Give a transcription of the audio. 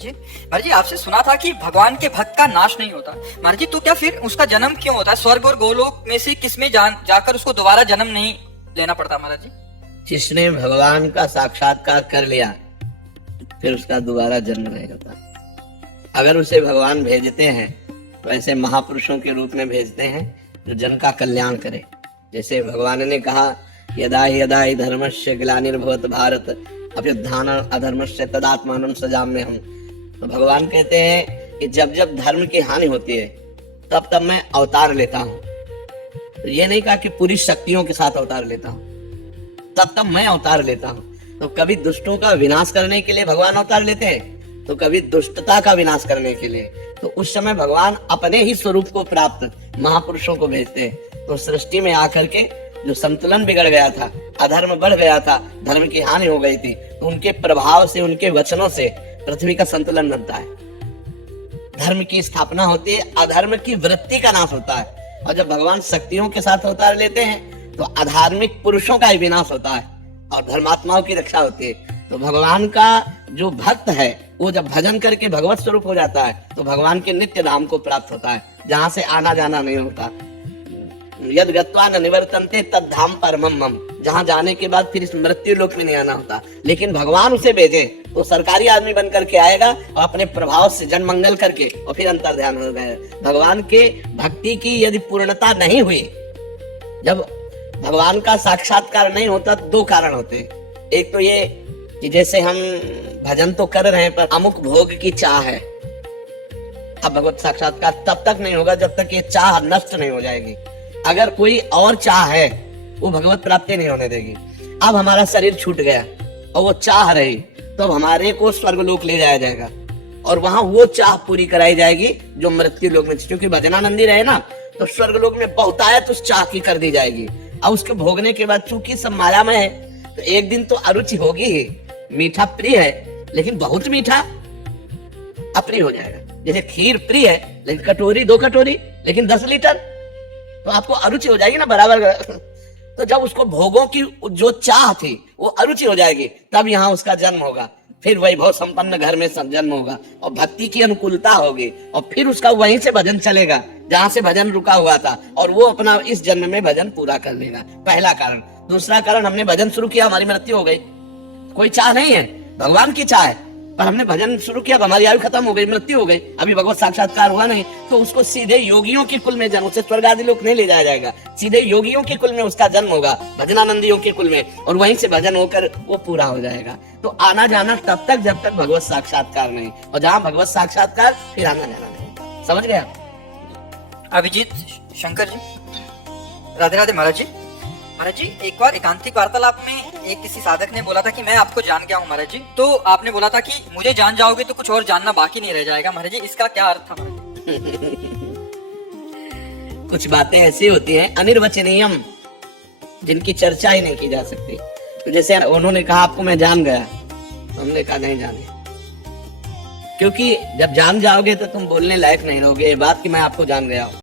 जी महाराज जी, आपसे सुना था कि भगवान के भक्त का नाश नहीं होता। महाराज जी, तो क्या फिर उसका जन्म क्यों होता है? स्वर्ग और गोलोक में से किसमें जाकर उसको दोबारा जन्म नहीं लेना पड़ता महाराज जी? जिसने भगवान का साक्षात्कार कर लिया फिर उसका दोबारा जन्म नहीं होता। अगर उसे भगवान भेजते हैं तो ऐसे महापुरुषों के रूप में भेजते हैं जो जन का कल्याण करे। जैसे भगवान ने कहा, यदा यदा हि धर्मस्य ग्लानिर्भवत भारत अभ्युत्थान अधर्मस्य तदात्मानं सृजाम्यहम्। तो भगवान कहते हैं कि जब जब धर्म की हानि होती है तब तब मैं अवतार लेता हूँ। तो ये नहीं कहा कि पूरी शक्तियों के साथ अवतार लेता हूँ, तब तब मैं अवतार लेता हूँ। तो कभी दुष्टों का विनाश करने के लिए भगवान अवतार लेते हैं, तो कभी दुष्टता का विनाश करने के लिए। तो उस समय भगवान अपने ही स्वरूप को प्राप्त महापुरुषों को भेजते हैं। तो सृष्टि में आकर के जो संतुलन बिगड़ गया था, अधर्म बढ़ गया था, धर्म की हानि हो गई थी, तो उनके प्रभाव से, उनके वचनों से पृथ्वी का संतुलन बनता है। धर्म की स्थापना होती है, अधर्म की वृत्ति का नाश होता है। और जब भगवान शक्तियों के साथ अवतार लेते हैं तो अधार्मिक पुरुषों का ही विनाश होता है और धर्मात्माओं की रक्षा होती है। तो भगवान का जो भक्त है वो जब भजन करके भगवत स्वरूप हो जाता है तो भगवान के नित्य धाम को प्राप्त होता है, जहां से आना जाना नहीं होता। यद गत्वा न निवर्तन्ते तद धाम परमम मम। जहां जाने के बाद फिर इस मृत्यु लोक में नहीं आना होता। लेकिन भगवान उसे भेजे तो सरकारी आदमी बन करके आएगा और अपने प्रभाव से जन मंगल करके और फिर अंतर ध्यान हो गए। भगवान के भक्ति की यदि पूर्णता नहीं हुई, जब भगवान का साक्षात्कार नहीं होता, तो दो कारण होते हैं। एक तो ये कि जैसे हम भजन तो कर रहे हैं पर अमुक भोग की चाह है। अब भगवत साक्षात्कार तब तक नहीं होगा जब तक ये चाह नष्ट नहीं हो जाएगी। अगर कोई और चाह है वो भगवत प्राप्ति नहीं होने देगी। अब हमारा शरीर छूट गया और वो चाह रही, तो अब हमारे को स्वर्गलोक ले जाया जाएगा और वहां वो चाह पूरी कराई जाएगी जो मृत्यु लोक में। क्योंकि भजनानंदी रहे ना, तो स्वर्गलोक में बहुतायत उस चाह की कर दी जाएगी। अब उसके भोगने के बाद चूंकि सब मायामय है, तो एक दिन तो अरुचि होगी ही। मीठा प्रिय है लेकिन बहुत मीठा अप्रिय हो जाएगा। जैसे खीर प्रिय है लेकिन कटोरी 2 कटोरी लेकिन 10 लीटर, तो आपको अरुचि हो जाएगी ना बराबर। तो जब उसको भोगों की जो चाह थी वो अरुचि हो जाएगी, तब यहाँ उसका जन्म होगा। फिर वैभव संपन्न घर में जन्म होगा और भक्ति की अनुकूलता होगी और फिर उसका वहीं से भजन चलेगा जहां से भजन रुका हुआ था, और वो अपना इस जन्म में भजन पूरा कर लेगा। पहला कारण। दूसरा कारण, हमने भजन शुरू किया, हमारी मृत्यु हो गई। कोई चाह नहीं है, भगवान की चाह है, पर हमने भजन शुरू किया, हमारी आयु खत्म हो गई, मृत्यु हो गई, अभी भगवत साक्षात्कार हुआ नहीं, तो उसको सीधे योगियों के कुल में जन्म, उसे स्वर्ग आदि लोक नहीं ले जाया जाएगा, सीधे योगियों के कुल में उसका जन्म होगा, भजनानंदियों के कुल में, और वहीं से भजन होकर वो पूरा हो जाएगा। तो आना जाना तब तक जब तक भगवत साक्षात्कार नहीं, और जहाँ भगवत साक्षात्कार फिर आना जाना नहीं। समझ गया? अभिजीत शंकर जी, राधे राधे महाराज जी। महाराज जी, एक बार एकांतिक वार्तालाप में एक किसी साधक ने बोला था कि मैं आपको जान गया हूँ महाराज जी। तो आपने बोला था कि मुझे जान जाओगे तो कुछ और जानना बाकी नहीं रह जाएगा। महाराज जी, इसका क्या अर्थ था महाराज जी? कुछ बातें ऐसी होती हैं अनिर्वचनीयम, जिनकी चर्चा ही नहीं की जा सकती। तो जैसे उन्होंने कहा आपको मैं जान गया, तो हमने कहा नहीं जाने, क्योंकि जब जान जाओगे तो तुम बोलने लायक नहीं रहोगे ये बात कि मैं आपको जान गया हूँ।